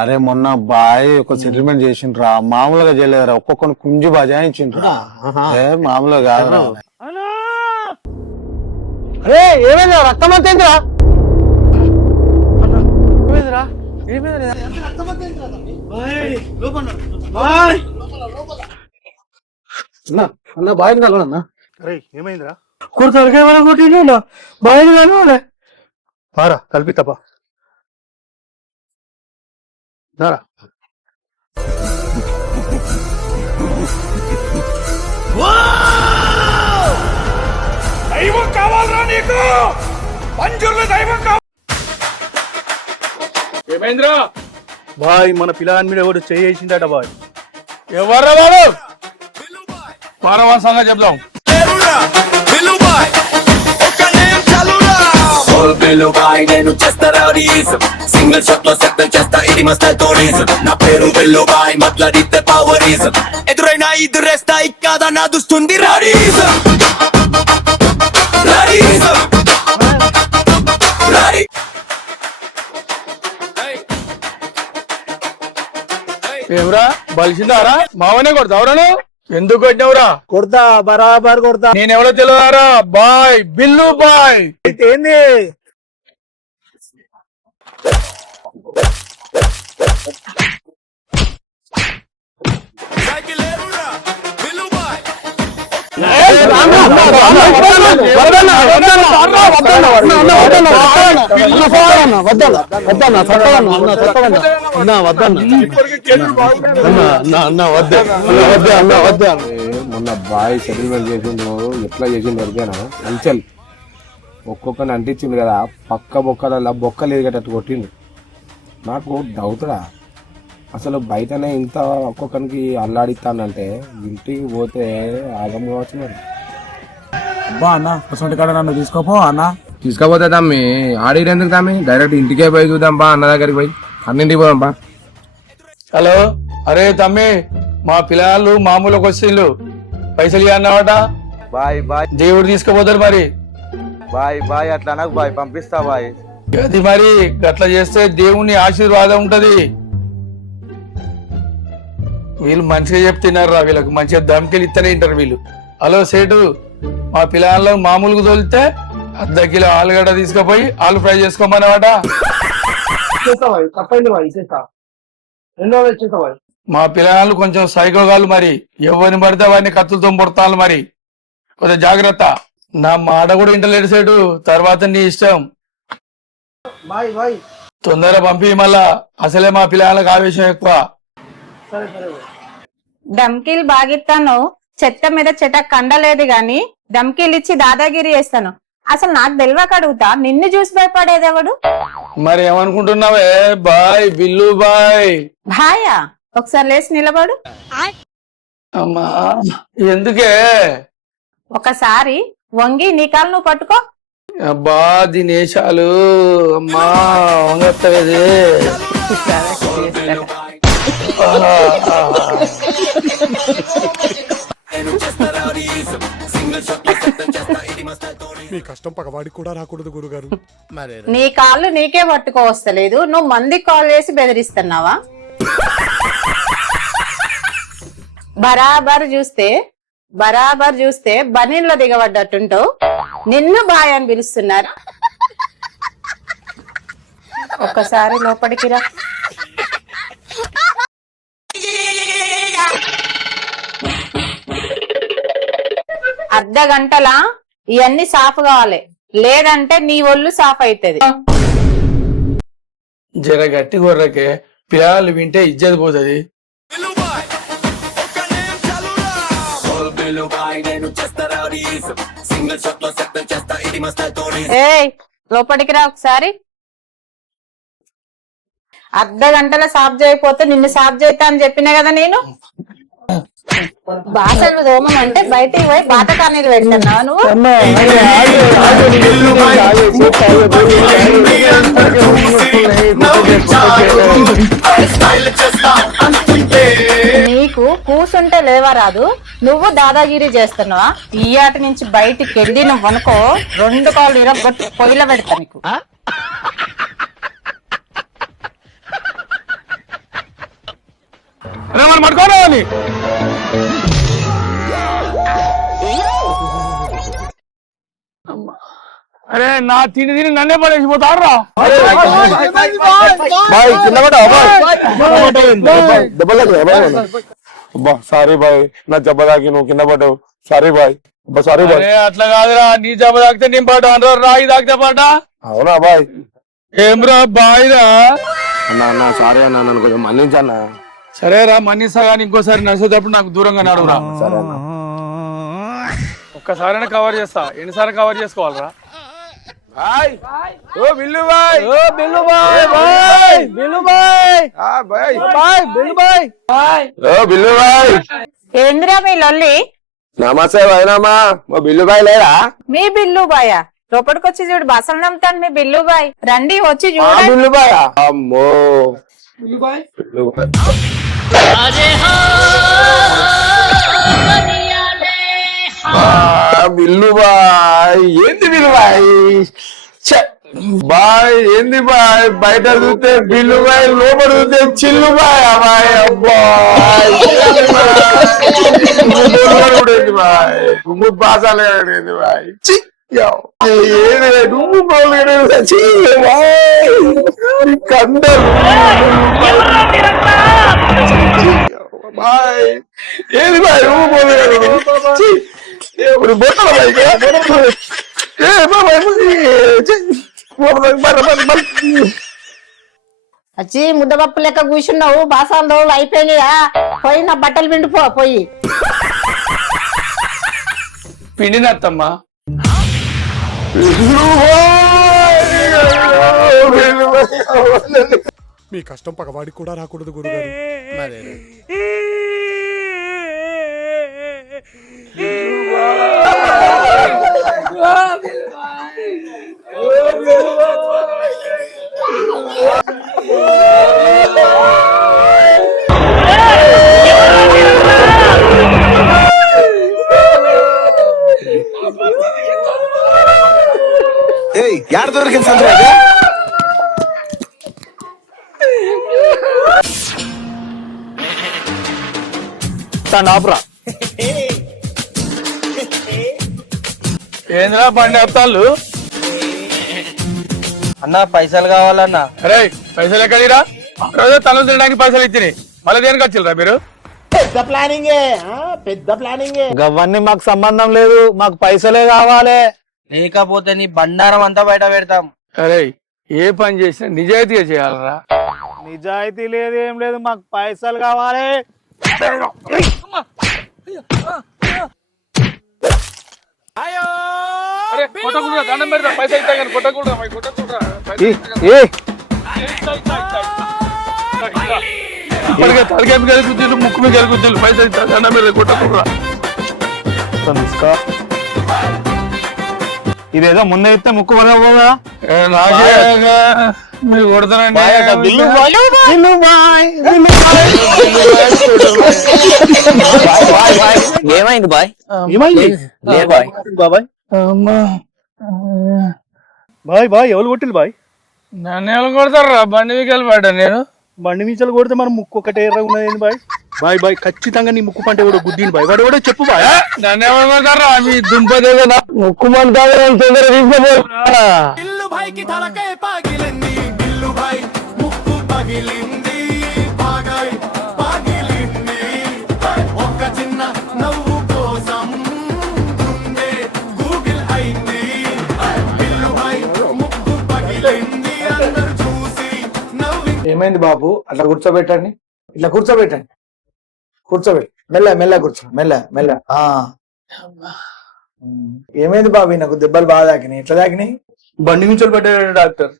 అరే మొన్న బాయ్ ఒక సెటిల్మెంట్ చేసిండ్రా, మామూలుగా చేయలేదురా, ఒక్కొక్కరిని కుంజి బజాయించిండ్రా. మామూలుగా కాదురా. అరే ఏమైందిరా, రక్తం అంతా ఏందిరా? అన్న బాయ్ కలవన్నా. అరే ఏమైందిరా? కొడుతారు కొట్టిండు బాయ్ కలవాలి. పారా కల్పితపా దారా. దైవం కావాలరా నీకు? పంజుర్ల దైవం కావాలి. ఏమైందిరా బాయ్ మన పిల్లని మీద ఎవరు చేసిందట బాయ్. ఎవర్రా బాబు? పారవాసంగా చెప్దాం. నేను చేస్తా రౌడీజం, సింగిల్ షాట్ లో సెటిల్ చేస్తా, ఇది మస్తా టూరిజం. నా పేరు బిల్లు బాయ్, మాట్లాడితే పవరిజం. ఎదురైనా ఎదురేస్తా, ఇక్కడ నడుస్తుంది రౌడీజం. రౌడీజం ఏమరా బలిసిందారా? మావనే కొడతావురా? ఎందుకు కొట్టినవురా? కొడతా బరాబర్ కొడతా. నేనెవరో తెలియదారా? బాయ్ బిల్లు బాయ్. ఏంది మొన్న బాయ్ సెటిల్మెంట్ చేసిండు, ఎట్లా చేసిండు అడిగానా? అంచెల్ ఒక్కొక్కరిని అంటించిండు కదా, పక్క బొక్కల బొక్కలు ఎదిగేటట్టు కొట్టిండు. నాకు డౌట్రా, అసలు బయటనే ఇంత ఒక్కొక్కరికి అల్లాడిస్తానంటే ఇంటికి పోతే ఆగం కావచ్చు మరి. అబ్బా అన్న అసలు కాడ నన్ను తీసుకోపో అన్న. తీసుకపోతే తమ్మి ఆడిరు ఎందుకు తమ్మి, డైరెక్ట్ ఇంటికే పోయి చూద్దాం బా, అన్న దగ్గరికి పోయి అన్నింటికి పోదాం బా. హలో, అరే తమ్మి, మా పిల్లలు మామూలుకి వచ్చిండ్రు, పైసలు అన్నమాట. బాయ్ బాయ్ దేవుడు తీసుకుపోతారు మరి. బాయ్ బాయ్ అట్లా అనకు బాయ్, పంపిస్తా బాయ్. అది మరి అట్లా చేస్తే దేవుని ఆశీర్వాదం ఉంటది. వీళ్ళు మంచిగా చెప్తున్నారా, వీళ్ళకి మంచిగా దమ్కిలు ఇస్తూనే ఉంటారు వీళ్ళు. హలో సేటు, మా పిల్లల్లో మామూలుగా తోలితే అర్ధ కిలో ఆలుగడ్డ తీసుకుపోయి ఆలు ఫ్రై చేసుకోమన్నమాట. మా పిల్లలు కొంచెం సైకోగాళ్ళు మరి, ఎవరిని పడితే వాడిని కత్తులతో పొడతాను మరి, కొంచెం జాగ్రత్త. నా మాట కూడా ఇంటలేడు సేటు, తర్వాత నీ ఇష్టం. తొందరగా పంపి, మళ్ళా అసలే మా పిల్లలకు ఆవేశం ఎక్కువ. ధమ్కీలు బాగిస్తాను, చెత్త మీద చెట్ట కండలేదు గాని ధమ్కీలు ఇచ్చి దాదాగిరి చేస్తాను. అసలు నాకు తెలియక అడుగుతా, నిన్ను చూసి భయపడేదెవడు? మరి ఏమనుకుంటున్నావే? బాయ్ బిల్లు బాయ్. భాయా, ఒకసారి లేచి నిలబడు. అమ్మా ఎందుకే? ఒకసారి వంగి నీ కాలు నువ్వు పట్టుకో. అబ్బా దినేశాలు, అమ్మా వంగత్తది. మీ కష్టం పగవాడికి కూడా రాకూడదు గురుగారు. నీ కాళ్ళు నీకే పట్టుకోవస్తలేదు, నువ్వు మందికి కాల్ చేసి బెదిరిస్తున్నావా? బరాబర్ చూస్తే బనీన్లో దిగబడ్డట్టుంటావు. నిన్ను బాయ్ అని పిలుస్తున్నారు. ఒక్కసారి లోపలికి రా. అర్ధ గంటలా ఇవన్నీ సాఫ్ కావాలి, లేదంటే నీ ఒళ్ళు సాఫ్ అవుతుంది. జర గట్టి గొర్రకే, పిల్లలు వింటే ఇజ్జత్ పోతుంది. ఏయ్ లోపలికి రా ఒకసారి. అర్ధ గంటలో సాఫ్ చేయకపోతే నిన్ను సాఫ్ చేస్తా అని చెప్పినా కదా నేను. బాసలు దోమం అంటే బయటికి పోయి బాట కానీరు పెడుతున్నావా నువ్వు? నీకు కూసుంటే లేవరాదు, నువ్వు దాదాగిరి చేస్తున్నావా? ఈ ఆట నుంచి బయటికి వెళ్ళి నువ్వు అనుకో, 2 కాళ్ళు ఇరగొట్టి పొయ్యిలో పెడతా నీకు. అరే మనం పట్టుకోవాలి. అరే నా తిని నన్నే పడేసిపోతారా? సారీ బాయ్, నా జబ్బ తాకి నువ్వు కింద పడ్డావు. సారీ బాయ్, సారీ బాయ్. అట్లా కాదురా, నీ జబ్బ తాకితే నేను పాట అనరా, రాయి తాకితే పాట. అవునా బాయ్? ఏమ్రా బాయ్రా? అన్న సారీ అన్న, నన్ను కొంచెం మన్నించన్నా. సరేరా మన్నిస్తా, కానీ ఇంకోసారి నడిచేటప్పుడు నాకు దూరంగా నడువురా. సరే అన్న. ఒక్కసారైనా కవర్ చేస్తా, ఎన్నిసార్లు కవర్ చేసుకోవాలరా? బాయ్ ఓ బిల్లు బాయ్, ఓ బిల్లు బాయ్, బాయ్ బిల్లు బాయ్, బాయ్ బాయ్ బిల్లు బాయ్. ఓ బిల్లు బాయ్. ఏందిరా మీ లొల్లి? నమస్తే వైనమ్మా, మా బిల్లు బాయ్ లేరా? మీ బిల్లు బాయా? లోపలికొచ్చి చూడు, బసలు నమ్ముతాను మీ బిల్లు బాయ్. రండి వచ్చి ఆ చూడండి. బిల్లు బాయ్. అమ్మో బిల్లు బాయ్. బిల్లు బాయ్, ఏంది బిల్లు బాయ్? ఛే, బాయ్ ఏంది బాయ్? బయట చూస్తే బిల్లు బాయ్, లోపల చూస్తే చిల్లు బాయ్. బాయ్ అబ్బాయి బాయ్, గుమ్ము బాసాలు ఏంది బాయ్? ఛీ, ఏది నువ్వు కందరు బాయ్, ఏది బాయ్ నువ్వు బొట్టల వచ్చి ముద్దపప్పు లెక్క కూర్చున్నావు, బాసాలు అయిపోయినాయా? పోయి నా బట్టలు పిండిపో పోయి. పిండినత్తమ్మా. మీ కష్టం పగవాడికి కూడా రాకూడదు గురుగారు. యాడ దొరికింది సంద్ర? ఆపురా. ఏంద్రా బండి అత్తాళ్ళు? అన్న పైసలు కావాలన్నా. అరే పైసలు ఎక్కడిరా? రోజు తల తినడానికి పైసలు ఇచ్చినాయి, మళ్ళీ దేనికి వచ్చిల్రా మీరు? గవన్నీ మాకు సంబంధం లేదు, మాకు పైసలే కావాలి. లేకపోతే నీ బండారం అంతా బయట పెడతాం. అరే ఏ పని చేసినా నిజాయితీగా చేయాలరా. నిజాయితీ లేదు, ఏం లేదు, మాకు పైసలు కావాలి. అరే కొట్టకుండా దండం పెడతా, పైసలు ఇస్తా కానీ కొట్టకుండా కొట్టకుండా. ఇప్పటికే తలకేమి కలుగుతుంది, ముక్కు మీద కలుగుతుంది, పైసలు ఇస్తా దండం మీద కొట్టకుండా. ఇదేదో ముందే ఇస్తే ముక్కు పడకపోదా? నాకే మీరు కొడతానండి. ఏమైంది బాయ్? బాబాయ్ బాయ్ బాయ్ ఎవరు కొట్టిల్లు బాయ్? నన్ను ఎవరు కొడతారా? బండి వీకెళ్ళి పడ్డా నేను. బండి మీచలు కొడితే మన ముక్కు ఒకటే ఎర్ర ఉన్నది బాయ్. బాయ్ బాయ్ ఖచ్చితంగా నీ ముక్కు పంట కూడా గుద్దిని బాయ్. వాడు కూడా చెప్పు బాయ్. నన్ను ఎవరు కొడతారా? మీ దుంపదేదో ముక్కు మంట తొందర తీసుకో. బిల్లు భాయ్ కి తలకే పగిలింది, బిల్లు భాయ్ ముక్కు పగిలింది, పగిలింది. ఒక్క చిన్న నవ్వు కోసం గుండె గూగుల్ అయింది. బిల్లు భాయ్ ముక్కు పగిలింది, అందరు చూసి నవ్వి. ఏమైంది బాబు? అట్లా కూర్చోబెట్టండి, ఇట్లా కూర్చోబెట్టండి, కూర్చోబెట్టి మెల్ల మెల్ల కూర్చో, మెల్ల మెల్ల. ఏమైంది బాబు? నాకు దెబ్బలు బాగా తాకినాయి. ఎట్లా తాకినాయి? బండి నుంచి పడ్డాడు డాక్టర్.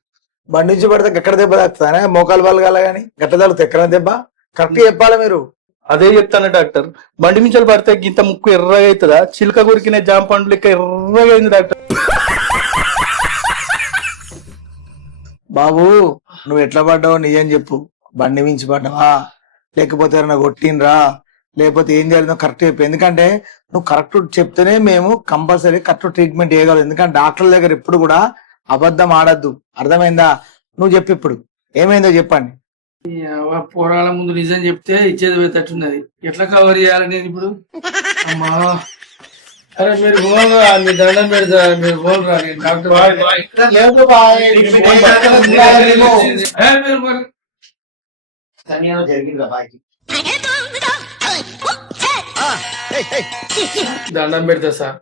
బండి నుంచి పడితే ఎక్కడ దెబ్బ తాకుతానే? మోకాలు బలగాల గానీ గట్ట తగులుతాయి. ఎక్కడ దెబ్బ కరెక్ట్ చెప్పాలి మీరు. అదే చెప్తాను డాక్టర్. బండి మించలు పడితే ఇంత ముక్కు ఎర్రగా అవుతుందా? చిలుక కొరికిన జామ పండు లెక్క ఎర్రగా అయింది డాక్టర్. బాబు నువ్వు ఎట్లా పడ్డావు నిజం చెప్పు. బండి మించి పడ్డావా, లేకపోతే ఎవరైనా కొట్టినరా, లేకపోతే ఏం జరిగిందో కరెక్ట్ చెప్పు. ఎందుకంటే నువ్వు కరెక్ట్ చెప్తేనే మేము కంపల్సరీ కరెక్ట్ ట్రీట్మెంట్ చేయగలం. ఎందుకంటే డాక్టర్ల దగ్గర ఎప్పుడు కూడా అబద్ధం ఆడద్దు, అర్థమైందా? నువ్వు చెప్పు ఇప్పుడు ఏమైందో చెప్పండి. పోరాల ముందు నిజం చెప్తే ఇచ్చేది పోయేటట్టున్నది. ఎట్లా కవర్ చేయాలి నేను ఇప్పుడు? అమ్మా అరే మీరు పోరా, మీ దండం పెడతా, మీరు పోరా. నేను డాక్టర్ లేదు బాయ్ మీరు మరి జరిగిందా బాయ్కి దండం పెడతా సార్,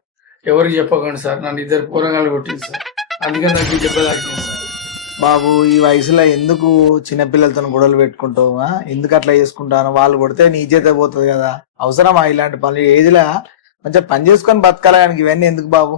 ఎవరికి చెప్పకండి సార్. నన్ను ఇద్దరు పోరగాళ్ళు కొట్టింది సార్, అందుకని నాకు చెప్పదాకింది సార్. బాబు ఈ వయసులో ఎందుకు చిన్నపిల్లలతో గొడవలు పెట్టుకుంటావు ఎందుకు అట్లా చేసుకుంటాను? వాళ్ళు కొడితే నీ చేత పోతుంది కదా, అవసరమా ఇలాంటి పనులు? ఏదిలా మంచిగా పని చేసుకొని బతకాలి కానీ ఇవన్నీ ఎందుకు బాబు?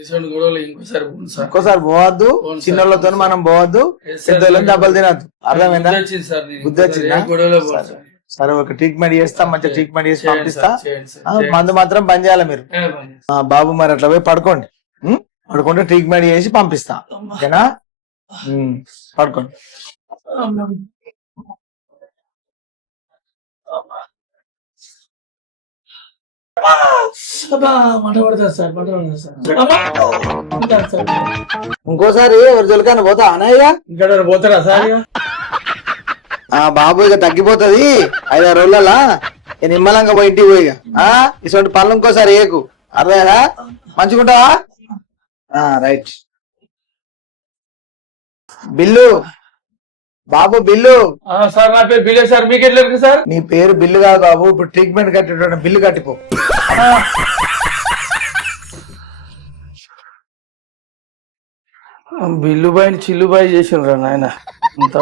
ఇటువంటి గొడవలు ఇంకోసారి పోను సార్. ఇంకోసారి పోవద్దు, చిన్నోళ్ళతో మనం పోవద్దు, పెద్దోళ్ళని దెబ్బలు తినద్దు. అర్థమైందా? బుద్ధి వచ్చింది సార్, నేను బుద్ధి వచ్చిందా? ఏ గొడవలో పోను సార్. సరే ఒక ట్రీట్మెంట్ చేస్తా, మంచిగా ట్రీట్మెంట్ చేసి చేయండి పంపిస్తా. సార్, చేయండి సార్, మందు మాత్రం బంద్ చేయాలి మీరు. చేయండి. బాబు మరి అట్లా పోయి పడుకోండి. పడుకుంటే ట్రీట్మెంట్ చేసి పంపిస్తా. ఓకేనా? పడుకోండి. మాట పడతారు సార్, మాట పడతారు సార్. ఉంటాను సార్. ఇంకోసారి ఎవరి జోలికైనా పోతా అన్నయ్య. ఇంకా పోతారా సార్? ఇక బాబు ఇక తగ్గిపోతుంది 5-6 రోజులలో. నిమ్మలంగా పోయి ఇంటికి పోయి ఇటువంటి పనులు ఇంకోసారి ఏకు. అర్థమైనా? మంచిగుంటావా? రైట్. బిల్లు బాబు, బిల్లు. సార్ నా పేరు బిల్లే సార్, మీకు ఎట్లా తెలుసు సార్? నీ పేరు బిల్లు కాదు బాబు, ఇప్పుడు ట్రీట్మెంట్ కట్టేటప్పుడు బిల్లు కట్టిపో. బిల్లు బాయ్ చిల్లు బాయ్ చేసిండ్రా నాయన. అంత